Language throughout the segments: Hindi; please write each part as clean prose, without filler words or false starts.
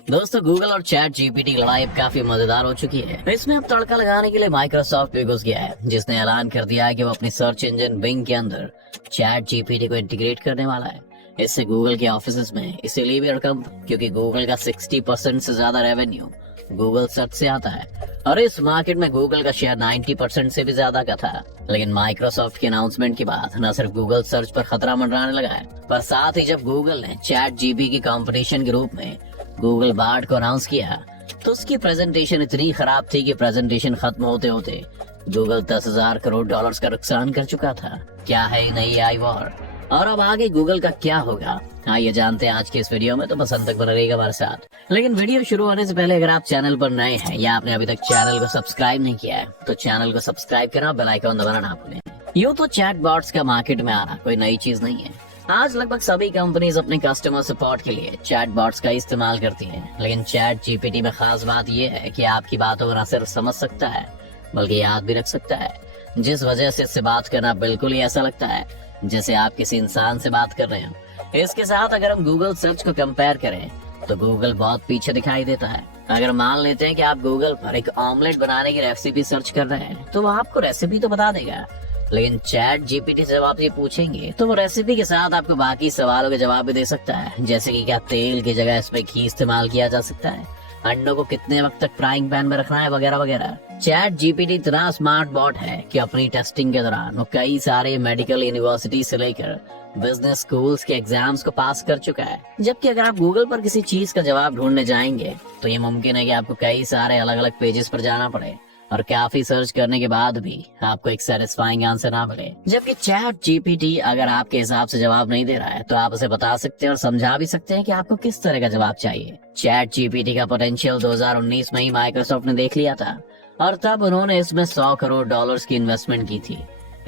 दोस्तों, गूगल और चैट जीपीटी की लड़ाई अब काफी मजेदार हो चुकी है। इसमें अब तड़का लगाने के लिए माइक्रोसॉफ्ट भी घुस गया है, जिसने ऐलान कर दिया है कि वो अपनी सर्च इंजन बिंग के अंदर चैट जीपीटी को इंटीग्रेट करने वाला है। इससे गूगल के ऑफिस में इसीलिए भी हड़कंप, क्योंकि गूगल का 60% से ज्यादा रेवेन्यू गूगल सर्च से आता है और इस मार्केट में गूगल का शेयर 90% से भी ज्यादा का था। लेकिन माइक्रोसॉफ्ट के अनाउंसमेंट के बाद न सिर्फ गूगल सर्च पर खतरा मंडराने लगा है, पर साथ ही जब गूगल ने चैट जीपी की कंपटीशन के रूप में गूगल बार्ड को अनाउंस किया तो उसकी प्रेजेंटेशन इतनी खराब थी कि प्रेजेंटेशन खत्म होते होते गूगल 10,000 करोड़ डॉलर्स का नुकसान कर चुका था। क्या है नई आई वॉर और अब आगे गूगल का क्या होगा, आइए जानते हैं आज के इस वीडियो में। तो बस अंत तक बने रहिएगा हमारे साथ। लेकिन वीडियो शुरू होने से पहले अगर आप चैनल पर नए हैं या आपने अभी तक चैनल को सब्सक्राइब नहीं किया है तो चैनल को सब्सक्राइब करना, बेल आइकन दबाना ना भूलें। यूँ तो चैट बॉट्स का मार्केट में आना कोई नई चीज नहीं है। आज लगभग सभी कंपनीज अपने कस्टमर सपोर्ट के लिए चैट बॉट्स का इस्तेमाल करती हैं। लेकिन चैट जीपीटी में खास बात यह है कि आपकी बातों को न सिर्फ समझ सकता है बल्कि याद भी रख सकता है, जिस वजह से इससे बात करना बिल्कुल ही ऐसा लगता है जैसे आप किसी इंसान से बात कर रहे हो। इसके साथ अगर हम गूगल सर्च को कंपेयर करें तो गूगल बहुत पीछे दिखाई देता है। अगर मान लेते हैं कि आप गूगल पर एक ऑमलेट बनाने की रेसिपी सर्च कर रहे हैं तो वो आपको रेसिपी तो बता देगा, लेकिन चैट जीपीटी से जब आप ये पूछेंगे तो वो रेसिपी के साथ आपको बाकी सवालों के जवाब भी दे सकता है, जैसे कि क्या तेल की जगह इसमें घी इस्तेमाल किया जा सकता है, अंडों को कितने वक्त तक फ्राइंग पैन में रखना है, वगैरह वगैरह। चैट जीपीटी इतना स्मार्ट बॉट है कि अपनी टेस्टिंग के दौरान वो कई सारे मेडिकल यूनिवर्सिटी से लेकर बिजनेस स्कूल्स के एग्जाम्स को पास कर चुका है। जबकि अगर आप गूगल पर किसी चीज का जवाब ढूंढने जाएंगे तो ये मुमकिन है कि आपको कई सारे अलग अलग पेजेस पर जाना पड़े और काफी सर्च करने के बाद भी आपको एक सेटिस्फाइंग आंसर ना मिले। जबकि चैट जीपीटी अगर आपके हिसाब से जवाब नहीं दे रहा है तो आप उसे बता सकते हैं और समझा भी सकते हैं कि आपको किस तरह का जवाब चाहिए। चैट जीपीटी का पोटेंशियल 2019 में ही माइक्रोसॉफ्ट ने देख लिया था और तब उन्होंने इसमें 100 करोड़ डॉलर्स की इन्वेस्टमेंट की थी।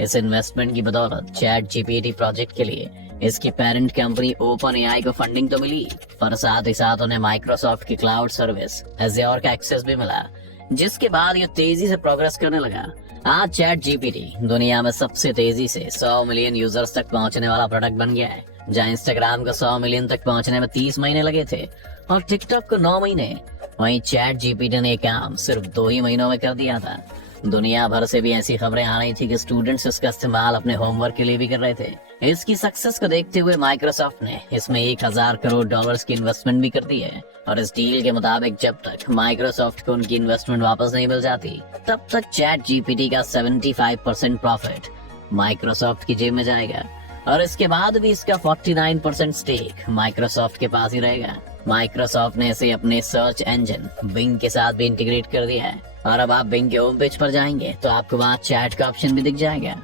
इस इन्वेस्टमेंट की बदौलत चैट जीपीटी प्रोजेक्ट के लिए इसकी पेरेंट कंपनी ओपन एआई को फंडिंग तो मिली, पर साथ ही साथ उन्हें माइक्रोसॉफ्ट की क्लाउड सर्विस एज़्योर का एक्सेस भी मिला, जिसके बाद ये तेजी से प्रोग्रेस करने लगा। आज चैट जीपीटी दुनिया में सबसे तेजी से 100 मिलियन यूजर्स तक पहुंचने वाला प्रोडक्ट बन गया है। जहां इंस्टाग्राम को 100 मिलियन तक पहुंचने में 30 महीने लगे थे और टिकटॉक को 9 महीने, वहीं चैट जीपीटी ने काम सिर्फ 2 ही महीनों में कर दिया था। दुनिया भर से भी ऐसी खबरें आ रही थी कि स्टूडेंट्स इसका इस्तेमाल अपने होमवर्क के लिए भी कर रहे थे। इसकी सक्सेस को देखते हुए माइक्रोसॉफ्ट ने इसमें 1000 करोड़ डॉलर्स की इन्वेस्टमेंट भी कर दी है और इस डील के मुताबिक जब तक माइक्रोसॉफ्ट को उनकी इन्वेस्टमेंट वापस नहीं मिल जाती तब तक चैट जीपीटी का 75% प्रॉफिट माइक्रोसॉफ्ट की जेब में जाएगा और इसके बाद भी इसका 49% स्टेक माइक्रोसॉफ्ट के पास ही रहेगा। माइक्रोसॉफ्ट ने इसे अपने सर्च इंजन बिंग के साथ भी इंटीग्रेट कर दिया है और अब आप बिंग के होम पेज पर जाएंगे तो आपको वहाँ चैट का ऑप्शन भी दिख जाएगा।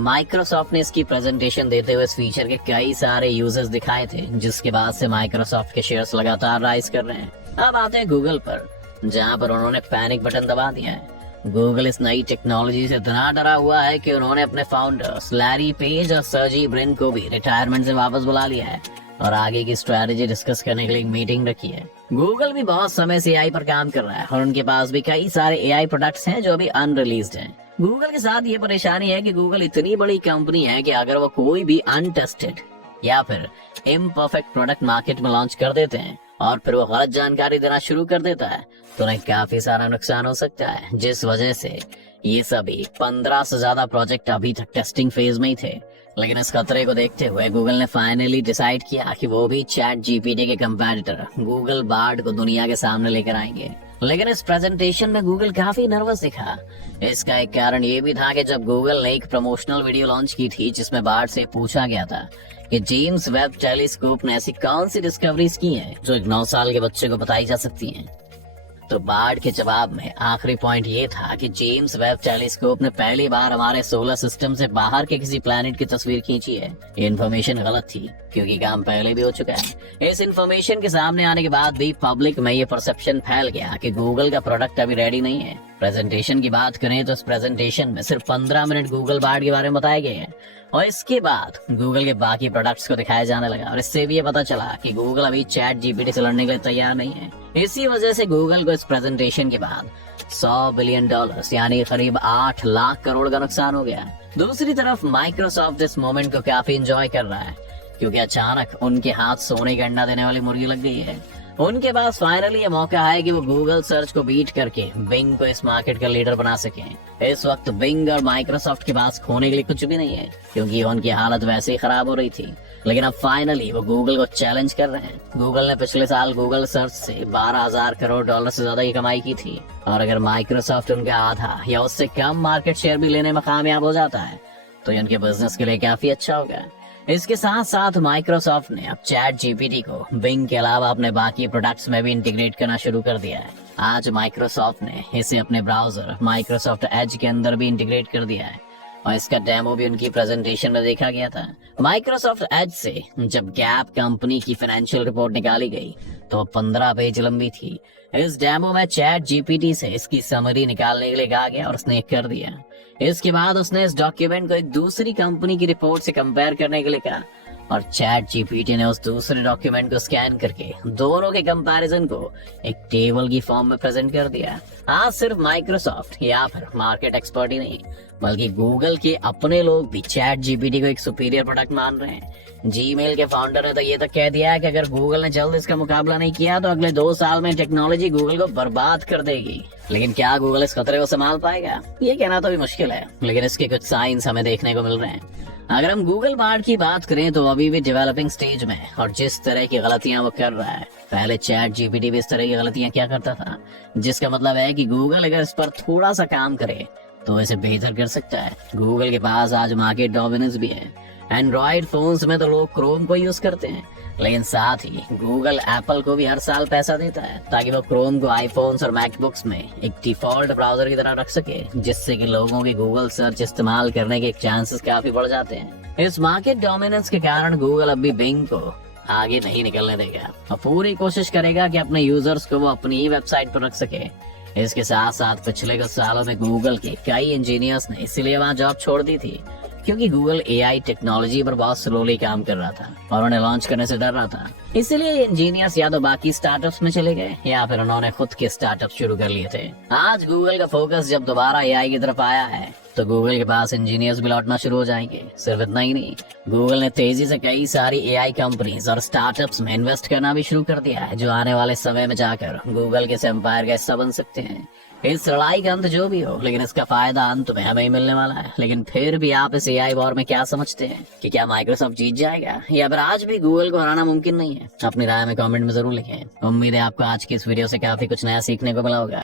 माइक्रोसॉफ्ट ने इसकी प्रेजेंटेशन देते हुए इस फीचर के कई सारे यूजर्स दिखाए थे, जिसके बाद से माइक्रोसॉफ्ट के शेयर्स लगातार राइज कर रहे हैं। अब आते हैं गूगल पर, जहाँ पर उन्होंने पैनिक बटन दबा दिया है। गूगल इस नई टेक्नोलॉजी से इतना डरा हुआ है कि उन्होंने अपने फाउंडर्स लैरी पेज और सर्जी ब्रिन को भी रिटायरमेंट से वापस बुला लिया है और आगे की स्ट्रेटेजी डिस्कस करने के लिए एक मीटिंग रखी है। गूगल भी बहुत समय से एआई पर काम कर रहा है और उनके पास भी कई सारे एआई प्रोडक्ट्स हैं जो अभी अनरिलीज्ड हैं। गूगल के साथ ये परेशानी है कि गूगल इतनी बड़ी कंपनी है कि अगर वो कोई भी अनटेस्टेड या फिर इम्परफेक्ट प्रोडक्ट मार्केट में लॉन्च कर देते हैं और फिर वो गलत जानकारी देना शुरू कर देता है तो उन्हें काफी सारा नुकसान हो सकता है, जिस वजह से ये सभी 15 से ज्यादा प्रोजेक्ट अभी तक टेस्टिंग फेज में ही थे। लेकिन इस खतरे को देखते हुए गूगल ने फाइनली डिसाइड किया कि वो भी चैट जीपीटी के कंपैटिटर गूगल बार्ड को दुनिया के सामने लेकर आएंगे। लेकिन इस प्रेजेंटेशन में गूगल काफी नर्वस दिखा। इसका एक कारण ये भी था कि जब गूगल ने एक प्रमोशनल वीडियो लॉन्च की थी जिसमें बार्ड से पूछा गया था कि जेम्स वेब टेलीस्कोप ने ऐसी कौन सी डिस्कवरीज की हैं जो एक 9 साल के बच्चे को बताई जा सकती हैं, तो बार्ड के जवाब में आखिरी पॉइंट ये था कि जेम्स वेब टेलीस्कोप ने पहली बार हमारे सोलर सिस्टम से बाहर के किसी प्लैनेट की तस्वीर खींची है। ये इन्फॉर्मेशन गलत थी क्योंकि काम पहले भी हो चुका है। इस इन्फॉर्मेशन के सामने आने के बाद भी पब्लिक में ये परसेप्शन फैल गया कि गूगल का प्रोडक्ट अभी रेडी नहीं है। प्रेजेंटेशन की बात करें तो इस प्रेजेंटेशन में सिर्फ 15 मिनट गूगल बार्ड के बारे में बताए गए हैं और इसके बाद गूगल के बाकी प्रोडक्ट्स को दिखाया जाने लगा और इससे भी ये पता चला कि गूगल अभी चैट जीपीटी से लड़ने के लिए तैयार नहीं है। इसी वजह से गूगल को इस प्रेजेंटेशन के बाद 100 बिलियन डॉलर्स यानी करीब 8 लाख करोड़ का नुकसान हो गया। दूसरी तरफ माइक्रोसॉफ्ट इस मोमेंट को काफी एंजॉय कर रहा है क्योंकि अचानक उनके हाथ सोने का अंडा देने वाली मुर्गी लग गई है। उनके पास फाइनली ये मौका है कि वो गूगल सर्च को बीट करके बिंग को इस मार्केट का लीडर बना सकें। इस वक्त बिंग और माइक्रोसॉफ्ट के पास खोने के लिए कुछ भी नहीं है, क्योंकि उनकी हालत वैसे ही खराब हो रही थी। लेकिन अब फाइनली वो गूगल को चैलेंज कर रहे हैं। गूगल ने पिछले साल गूगल सर्च से 12,000 करोड़ डॉलर से ज्यादा की कमाई की थी, और अगर माइक्रोसॉफ्ट उनका आधा या उससे कम मार्केट शेयर भी लेने में कामयाब हो जाता है तो ये उनके बिजनेस के लिए काफी अच्छा होगा। इसके साथ साथ माइक्रोसॉफ्ट ने अब चैट जीपीटी को बिंग के अलावा अपने बाकी प्रोडक्ट्स में भी इंटीग्रेट करना शुरू कर दिया है। आज माइक्रोसॉफ्ट ने इसे अपने ब्राउजर माइक्रोसॉफ्ट एज के अंदर भी इंटीग्रेट कर दिया है, और इसका डेमो भी उनकी प्रेजेंटेशन में देखा गया था। माइक्रोसॉफ्ट एज से जब गैप कंपनी की फाइनेंशियल रिपोर्ट निकाली गई तो 15 पेज लंबी थी। इस डेमो में चैट जीपीटी से इसकी समरी निकालने के लिए कहा गया और उसने कर दिया। इसके बाद उसने इस डॉक्यूमेंट को एक दूसरी कंपनी की रिपोर्ट से कंपेयर करने के लिए कहा, और चैट जीपीटी ने उस दूसरे डॉक्यूमेंट को स्कैन करके दोनों के कंपैरिजन को एक टेबल की फॉर्म में प्रेजेंट कर दिया। आज सिर्फ माइक्रोसॉफ्ट या फिर मार्केट एक्सपर्ट ही नहीं, बल्कि गूगल के अपने लोग भी चैट जीपीटी को एक सुपीरियर प्रोडक्ट मान रहे हैं। जीमेल के फाउंडर ने तो ये तक कह दिया है कि अगर गूगल ने जल्द इसका मुकाबला नहीं किया तो अगले 2 साल में टेक्नोलॉजी गूगल को बर्बाद कर देगी। लेकिन क्या गूगल इस खतरे को संभाल पाएगा, ये कहना तो भी मुश्किल है, लेकिन इसके कुछ साइंस हमें देखने को मिल रहे हैं। अगर हम गूगल बार्ड की बात करें तो अभी भी डेवलपिंग स्टेज में, और जिस तरह की गलतियां वो कर रहा है, पहले चैट जीपीटी भी इस तरह की गलतियां क्या करता था, जिसका मतलब है कि गूगल अगर इस पर थोड़ा सा काम करे तो इसे बेहतर कर सकता है। गूगल के पास आज मार्केट डोमिनेंस भी है। एंड्रॉइड फोन्स में तो लोग क्रोम को यूज करते हैं, लेकिन साथ ही गूगल एप्पल को भी हर साल पैसा देता है ताकि वो क्रोम को आईफोन्स और मैकबुक्स में एक डिफॉल्ट ब्राउजर की तरह रख सके, जिससे कि लोगों की गूगल सर्च इस्तेमाल करने के चांसेस काफी बढ़ जाते हैं। इस मार्केट डोमिनेंस के कारण गूगल अब भी बिंग को आगे नहीं निकलने देगा और पूरी कोशिश करेगा कि अपने यूजर्स को वो अपनी ही वेबसाइट पर रख सके। इसके साथ साथ पिछले कुछ सालों में गूगल के कई इंजीनियर्स ने इसलिए वहाँ जॉब छोड़ दी थी, क्योंकि गूगल एआई टेक्नोलॉजी पर बहुत स्लोली काम कर रहा था और उन्हें लॉन्च करने से डर रहा था। इसलिए इंजीनियर्स या तो बाकी स्टार्टअप्स में चले गए या फिर उन्होंने खुद के स्टार्टअप शुरू कर लिए थे। आज गूगल का फोकस जब दोबारा एआई की तरफ आया है तो गूगल के पास इंजीनियर्स भी लौटना शुरू हो जाएंगे। सिर्फ इतना ही नहीं, गूगल ने तेजी से कई सारी एआई कंपनीज और स्टार्टअप्स में इन्वेस्ट करना भी शुरू कर दिया है, जो आने वाले समय में जाकर गूगल के एम्पायर का हिस्सा बन सकते हैं। इस लड़ाई का अंत जो भी हो, लेकिन इसका फायदा अंत में हमें ही मिलने वाला है। लेकिन फिर भी आप इस एआई वॉर में क्या समझते हैं कि क्या माइक्रोसॉफ्ट जीत जाएगा या फिर आज भी गूगल को हराना मुमकिन नहीं है? अपनी राय में कमेंट में जरूर लिखें। उम्मीद है आपको आज की इस वीडियो से काफी कुछ नया सीखने को मिला होगा।